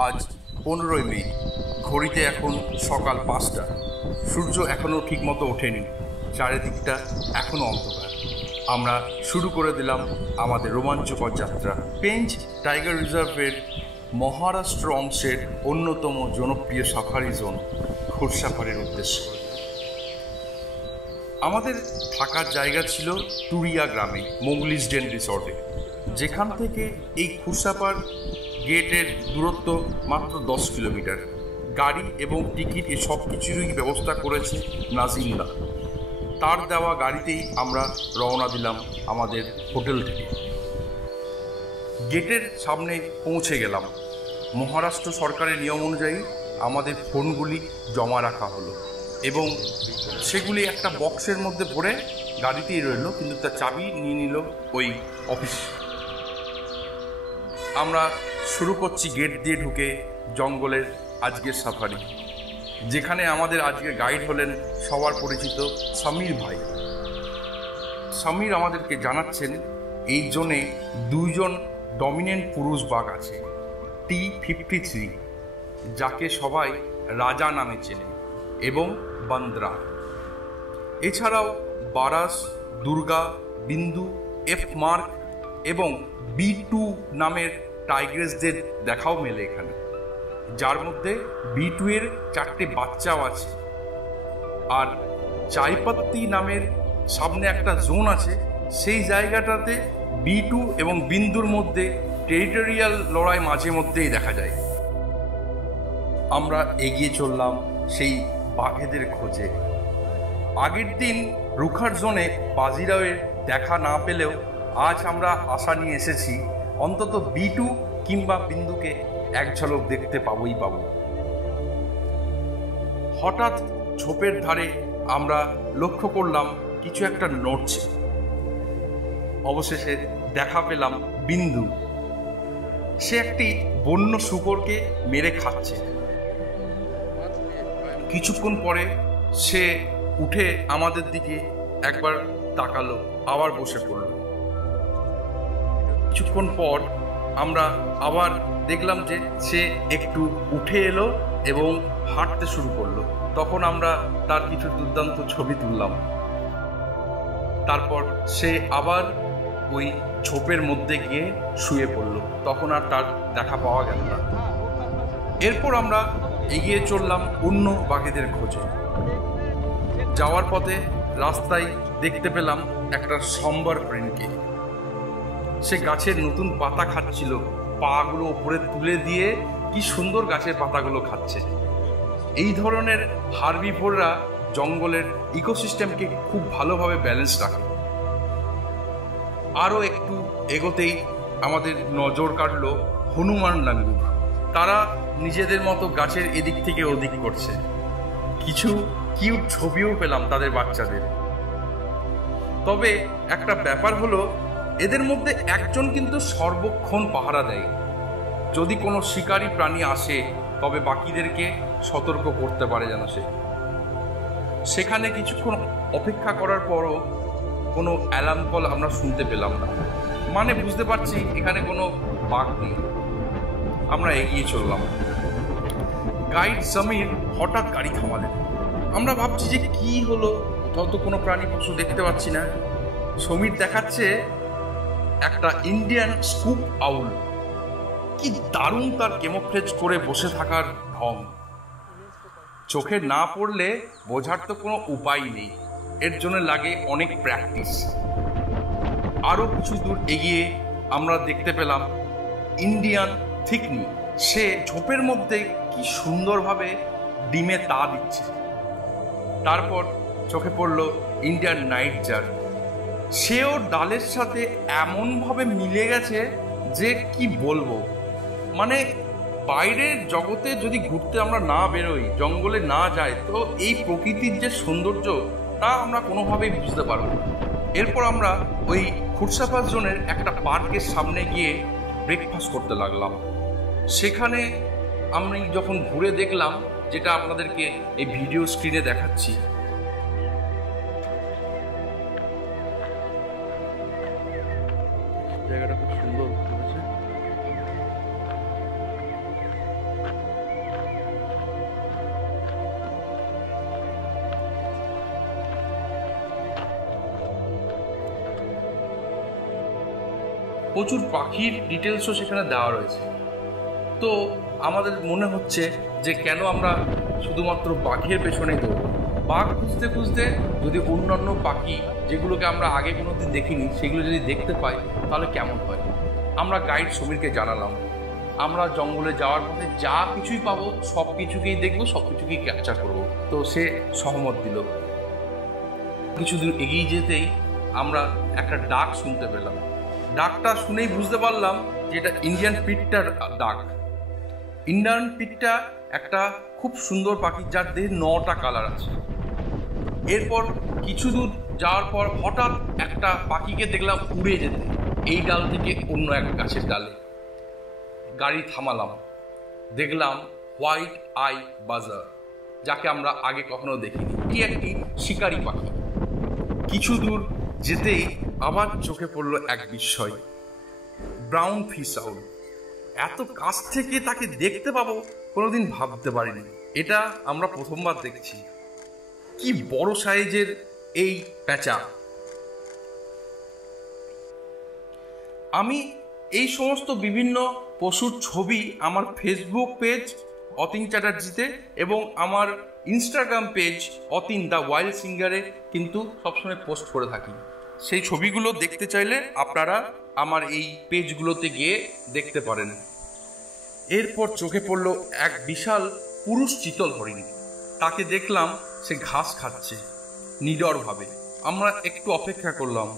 আজ 15ই মে। ঘড়িতে এখন সকাল 5টা। সূর্য এখনও ঠিকমতো ওঠেনি, চারিদিকটা এখনও অন্ধকার। আমরা শুরু করে দিলাম আমাদের রোমাঞ্চকর যাত্রা পেঞ্চ টাইগার রিজার্ভের মহারাষ্ট্র অংশের অন্যতম জনপ্রিয় সাফারি জোন খুরসাপাড়ের উদ্দেশ্যে। আমাদের থাকার জায়গা ছিল টুরিয়া গ্রামে মোগলিসডেন রিসর্টে, যেখান থেকে এই খুরসাপাড় গেটের দূরত্ব মাত্র 10 কিলোমিটার। গাড়ি এবং টিকিট এ সব কিছুরই ব্যবস্থা করেছে নাজিমদা। তার দেওয়া গাড়িতেই আমরা রওনা দিলাম আমাদের হোটেল থেকে। গেটের সামনে পৌঁছে গেলাম। মহারাষ্ট্র সরকারের নিয়ম অনুযায়ী আমাদের ফোনগুলি জমা রাখা হলো এবং সেগুলি একটা বক্সের মধ্যে ভরে গাড়িতেই রইল, কিন্তু তার চাবি নিয়ে নিল ওই অফিস। আমরা শুরু করছি গেট দিয়ে ঢুকে জঙ্গলের আজকের সাফারি, যেখানে আমাদের আজকের গাইড হলেন সবার পরিচিত সমীর ভাই। সমীর আমাদেরকে জানাচ্ছেন এই জোনে 2জন ডমিনেন্ট পুরুষ বাঘ আছে, T53, যাকে সবাই রাজা নামে চেনে, এবং বান্দ্রা। এছাড়াও বারাস, দুর্গা, বিন্দু, এফ মার্ক এবং B2 নামের টাইগ্রেসদের দেখাও মেলে এখানে, যার মধ্যে B2 এর 4টে বাচ্চাও আছে। আর চাইপাত্তি নামের সামনে একটা জোন আছে, সেই জায়গাটাতে B2 এবং বিন্দুর মধ্যে টেরিটোরিয়াল লড়াই মাঝে মধ্যেই দেখা যায়। আমরা এগিয়ে চললাম সেই বাঘেদের খোঁজে। আগের দিন রুখার জোনে বাজিরাওয়ের দেখা না পেলেও আজ আমরা আশা নিয়ে এসেছি অন্তত B2 কিংবা বিন্দুকে এক ঝলক দেখতে পাবই পাবো। হঠাৎ ঝোপের ধারে আমরা লক্ষ্য করলাম কিছু একটা নড়ছে। অবশেষে দেখা পেলাম বিন্দু। সে একটি বন্য শূকরকে মেরে খাচ্ছে। কিছুক্ষণ পরে সে উঠে আমাদের দিকে একবার তাকালো, আবার বসে পড়ল। কিছুক্ষণ পর আমরা আবার দেখলাম যে সে একটু উঠে এলো এবং হাঁটতে শুরু করলো। তখন আমরা তার কিছু দুর্দান্ত ছবি তুললাম। তারপর সে আবার ওই ঝোপের মধ্যে গিয়ে শুয়ে পড়ল। তখন আর তার দেখা পাওয়া গেল না। এরপর আমরা এগিয়ে চললাম অন্য বাঘেদের খোঁজে। যাওয়ার পথে রাস্তায় দেখতে পেলাম একটা সম্বর হরিণকে। সে গাছের নতুন পাতা খাচ্ছিল, পাগুলো উপরে তুলে দিয়ে কি সুন্দর গাছের পাতাগুলো খাচ্ছে। এই ধরনের হার্বিভোররা জঙ্গলের ইকোসিস্টেমকে খুব ভালোভাবে ব্যালেন্স রাখে। আরও একটু এগোতেই আমাদের নজর কাটল হনুমান লাঙ্গুর। তারা নিজেদের মতো গাছের এদিক থেকে ওদিক করছে। কিছু কিউট ছবিও পেলাম তাদের বাচ্চাদের। তবে একটা ব্যাপার হলো, এদের মধ্যে একজন কিন্তু সর্বক্ষণ পাহারা দেয়। যদি কোনো শিকারী প্রাণী আসে তবে বাকিদেরকে সতর্ক করতে পারে যেন সে। সেখানে কিছুক্ষণ অপেক্ষা করার পরও কোনো অ্যালার্ম কল আমরা শুনতে পেলাম না, মানে বুঝতে পারছি এখানে কোনো বাঘ নেই। আমরা এগিয়ে চললাম। গাইড সমীর হঠাৎ গাড়ি থামালেন। আমরা ভাবছি যে কি হলো, কোথাও তো কোনো প্রাণী পশু দেখতে পাচ্ছি না। সমীর দেখাচ্ছে একটা ইন্ডিয়ান স্কুপ আউল। কি দারুণ তার কেমোফ্লেজ করে বসে থাকার ঢং। চোখে না পড়লে বোঝার তো কোনো উপায় নেই, এর জন্য লাগে অনেক প্র্যাকটিস। আরও কিছু দূর এগিয়ে আমরা দেখতে পেলাম ইন্ডিয়ান থিকনি। সে ঝোপের মধ্যে কি সুন্দরভাবে ডিমে তা দিচ্ছে। তারপর চোখে পড়ল ইন্ডিয়ান নাইট জার। সেও ডালের সাথে এমনভাবে মিলে গেছে যে কি বলবো। মানে বাইরের জগতে যদি ঘুরতে আমরা না বেরোই, জঙ্গলে না যাই, তো এই প্রকৃতির যে সৌন্দর্য তা আমরা কোনোভাবেই বুঝতে পারবো না। এরপর আমরা ওই খুরসাপাড় জোনের একটা পার্কের সামনে গিয়ে ব্রেকফাস্ট করতে লাগলাম। সেখানে আমি যখন ঘুরে দেখলাম, যেটা আপনাদেরকে এই ভিডিও স্ক্রিনে দেখাচ্ছি, জায়গাটা খুব সুন্দর করেছে। প্রচুর পাখির ডিটেলসও সেখানে দেওয়া রয়েছে। তো আমাদের মনে হচ্ছে যে কেন আমরা শুধুমাত্র বাঘের পেছনেই দৌড়ব, বাঘ খুঁজতে খুঁজতে যদি অন্যান্য পাখি যেগুলোকে আমরা আগে কোনোদিন দেখিনি সেগুলো যদি দেখতে পাই তাহলে কেমন হয়। আমরা গাইড সমীরকে জানালাম আমরা জঙ্গলে যাওয়ার পথে যা কিছুই পাবো সব কিছুকেই দেখবো, সব কিছুকেই ক্যাপচার করবো। তো সে সহমত দিল। কিছু দূর এগিয়ে যেতেই আমরা একটা ডাক শুনতে পেলাম। ডাকটা শুনেই বুঝতে পারলাম যে এটা ইন্ডিয়ান পিটটার ডাক। ইন্ডিয়ান পিটটা একটা খুব সুন্দর পাখি যার দেহে 9টা কালার আছে। এরপর কিছু দূর যাওয়ার পর হঠাৎ একটা পাখিকে দেখলাম উড়ে যেতে, এই ডাল থেকে অন্য এক গাছের ডালে। গাড়ি থামালাম, দেখলাম হোয়াইট আই বাজার, যাকে আমরা আগে কখনো দেখিনি। কি একটি শিকারি পাখি। কিছু দূর যেতেই আবার চোখে পড়ল এক বিস্ময়, ব্রাউন ফিশ আউল। এত কাছ থেকে তাকে দেখতে পাবো কোনোদিন ভাবতে পারিনি। এটা আমরা প্রথমবার দেখছি। কি বড় সাইজের এই প্যাঁচা। আমি এই সমস্ত বিভিন্ন পশুর ছবি আমার ফেসবুক পেজ অতীন চ্যাটার্জিতে এবং আমার Instagram page Atin the wild সিঙ্গারে কিন্তু সবসময় পোস্ট করে থাকি। সেই ছবিগুলো দেখতে চাইলে আপনারা আমার এই পেজগুলোতে গিয়ে দেখতে পারেন। এরপর চোখে পড়ল এক বিশাল পুরুষ চিতল হরিণ। তাকে দেখলাম সে ঘাস খাচ্ছে নীরবভাবে। আমরা একটু অপেক্ষা করলাম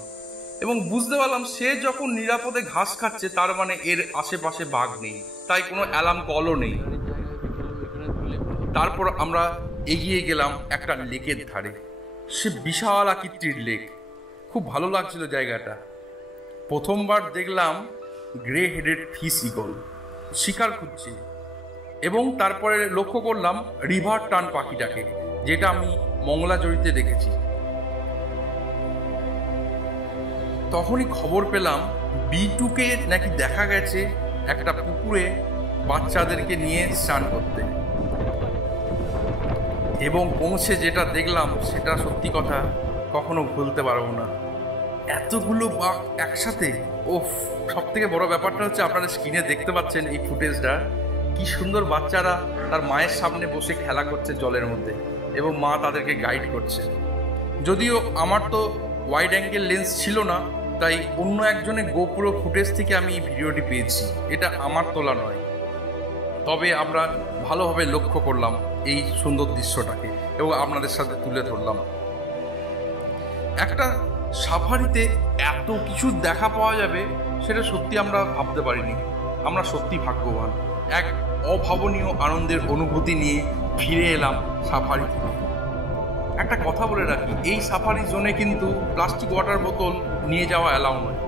এবং বুঝতে পারলাম সে যখন নিরাপদে ঘাস খাচ্ছে তার মানে এর আশেপাশে বাঘ নেই, তাই কোনো অ্যালার্ম কলও নেই। তারপর আমরা এগিয়ে গেলাম একটা লেকের ধারে। সে বিশাল আকৃতির লেক, খুব ভালো লাগছিল জায়গাটা। প্রথমবার দেখলাম গ্রে হেডেড ফিশ ইগল শিকার খুঁজছে এবং তারপরে লক্ষ্য করলাম রিভার টার্ন পাখিটাকে, যেটা আমি মংলাজড়িতে দেখেছি। তখনই খবর পেলাম B2কে নাকি দেখা গেছে একটা পুকুরে বাচ্চাদেরকে নিয়ে স্নান করতে, এবং পৌঁছে যেটা দেখলাম সেটা সত্যি কথা কখনো ভুলতে পারবো না। এতগুলো বাঘ একসাথে, ওফ! সব থেকে বড় ব্যাপারটা হচ্ছে আপনারা স্ক্রিনে দেখতে পাচ্ছেন এই ফুটেজটা, কি সুন্দর বাচ্চারা তার মায়ের সামনে বসে খেলা করছে জলের মধ্যে এবং মা তাদেরকে গাইড করছে। যদিও আমার তো ওয়াইড অ্যাঙ্গেল লেন্স ছিল না, তাই অন্য একজনের গোপ্রো ফুটেজ থেকে আমি এই ভিডিওটি পেয়েছি, এটা আমার তোলা নয়। তবে আমরা ভালোভাবে লক্ষ্য করলাম এই সুন্দর দৃশ্যটাকে এবং আপনাদের সাথে তুলে ধরলাম। একটা সাফারিতে এত কিছু দেখা পাওয়া যাবে সেটা সত্যি আমরা ভাবতে পারিনি। আমরা সত্যি ভাগ্যবান। এক অভাবনীয় আনন্দের অনুভূতি নিয়ে ফিরে এলাম সাফারি থেকে। একটা কথা বলে রাখি, এই সাফারি জোনে কিন্তু প্লাস্টিক ওয়াটার বোতল নিয়ে যাওয়া অ্যালাউ নয়।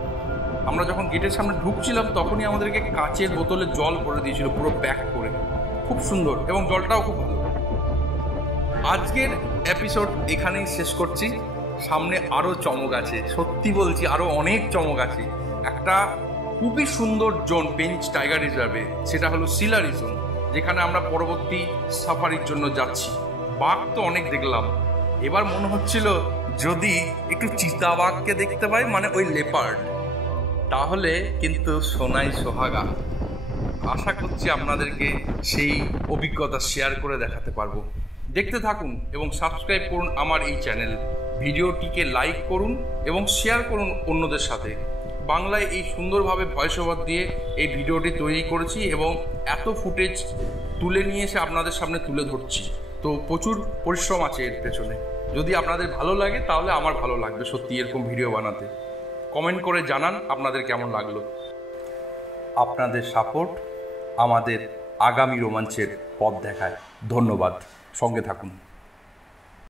আমরা যখন গেটের সামনে ঢুকছিলাম তখনই আমাদেরকে কাচের বোতলে জল ভরে দিয়েছিল, পুরো প্যাক করে, খুব সুন্দর এবং জলটাও খুব ভালো। আজকের এপিসোড এখানেই শেষ করছি। সামনে আরও চমক আছে, সত্যি বলছি আরও অনেক চমক আছে। একটা খুবই সুন্দর জোন পেঞ্চ টাইগার রিজার্ভে, সেটা হলো সিলারি জোন, যেখানে আমরা পরবর্তী সাফারির জন্য যাচ্ছি। বাঘ তো অনেক দেখলাম, এবার মনে হচ্ছিল যদি একটু চিতাবাঘকে দেখতে পাই, মানে ওই লেপার্ড, তাহলে কিন্তু সোনাই সোহাগা। আশা করছি আপনাদেরকে সেই অভিজ্ঞতা শেয়ার করে দেখাতে পারবো। দেখতে থাকুন এবং সাবস্ক্রাইব করুন আমার এই চ্যানেল। ভিডিওটিকে লাইক করুন এবং শেয়ার করুন অন্যদের সাথে। বাংলায় এই সুন্দরভাবে ভয়েস ওভার দিয়ে এই ভিডিওটি তৈরি করেছি এবং এত ফুটেজ তুলে নিয়ে এসে আপনাদের সামনে তুলে ধরছি। তো প্রচুর পরিশ্রম আছে এর পেছনে। যদি আপনাদের ভালো লাগে তাহলে আমার ভালো লাগবে সত্যি এরকম ভিডিও বানাতে। কমেন্ট করে জানান আপনাদের কেমন লাগলো। আপনাদের সাপোর্ট আমাদের আগামী রোমাঞ্চের পথ দেখায়। ধন্যবাদ, সঙ্গে থাকুন।